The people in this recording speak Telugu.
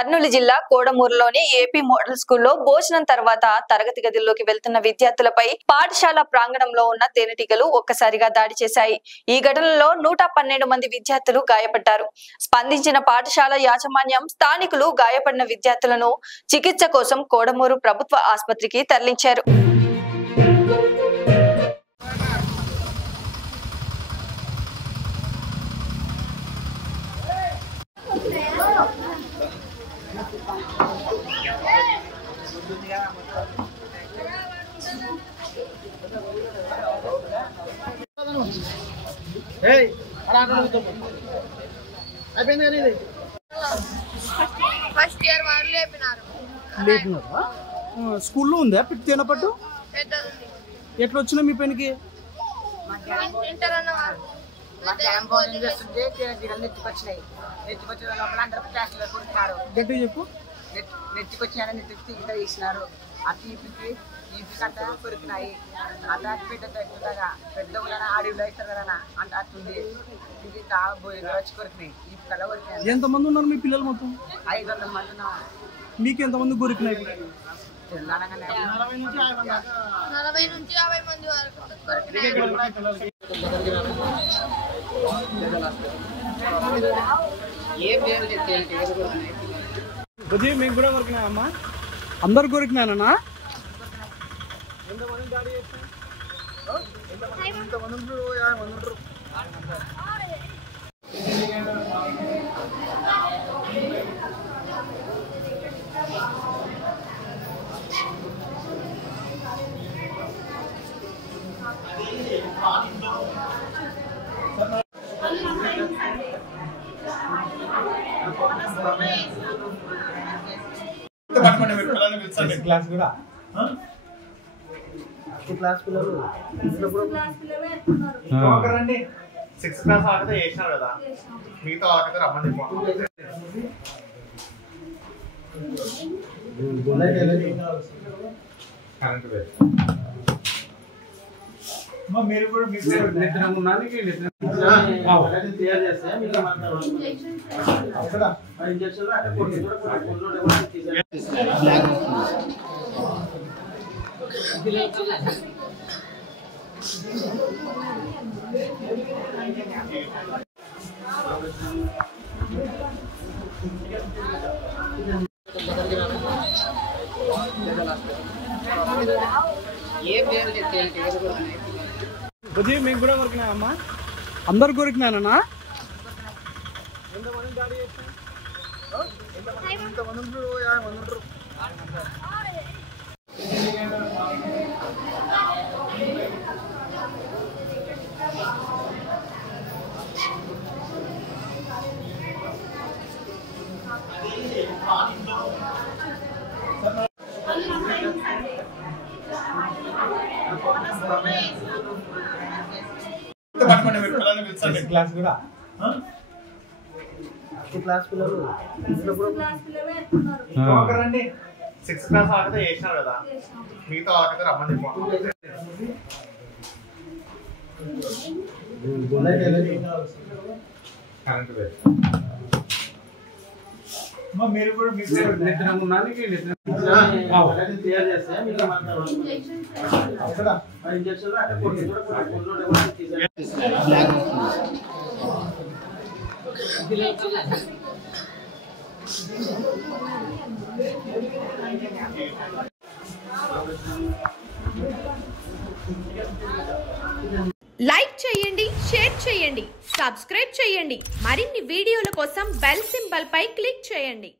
కర్నూలు జిల్లా కోడమూరులోని ఏపీ మోడల్ స్కూల్లో భోజనం తర్వాత తరగతి గదిలోకి వెళ్తున్న విద్యార్థులపై పాఠశాల ప్రాంగణంలో ఉన్న తేనెటీగలు ఒక్కసారిగా దాడి చేశాయి. ఈ ఘటనలో 112 మంది విద్యార్థులు గాయపడ్డారు. స్పందించిన పాఠశాల యాజమాన్యం స్థానికులు గాయపడిన విద్యార్థులను చికిత్స కోసం కోడమూరు ప్రభుత్వ ఆసుపత్రికి తరలించారు. ఫస్ట్ ఇయర్ వారు లేపినారు. స్కూల్లో ఉందా తిన పట్టు ఎట్లా వచ్చినా మీ పనికి గట్టి చెప్పు నెత్తికొచ్చిన తీసినారు ఆ తీపికి కట్ట కొరికినాయి అట్లా పెద్ద అడవిలో ఇస్తారు కదా అంటే అట్లుంది ఇది వచ్చి కొరికినాయి ఈ కళ్ళ కొరికినాయి. ఎంతమంది ఉన్నారు మీ పిల్లలు? మొత్తం 500 మంది ఉన్నారు. మీకు ఎంతమంది కొరికినాయి? 40 నుంచి 50 మంది వరకు కొద్దిగా మీకు కూడా కొరికినా అమ్మా? అందరు కొరికినానా? క్లాస్ కూడా క్లాస్ పిల్లలు 6th క్లాస్ వాళ్ళకైతే చేసినారు కదా, మిగతా వాళ్ళకైతే రమ్మని మీరు కూడా తయారు చేస్తే కొద్దిగా మీకు కూడా కొరికినా అమ్మా? అందరు కొరికినానా? క్లాస్ కూడా క్లాస్ పిల్లలు 6th క్లాస్ వాళ్ళకైతే చేసినారు కదా, మిగతా వాళ్ళకైతే రమ్మని మీరు కూడా తయారు చేస్తే లైక్ చేయండి, షేర్ చేయండి, సబ్స్క్రైబ్ చేయండి. మరిన్ని వీడియోల కోసం బెల్ సింబల్ పై క్లిక్ చేయండి.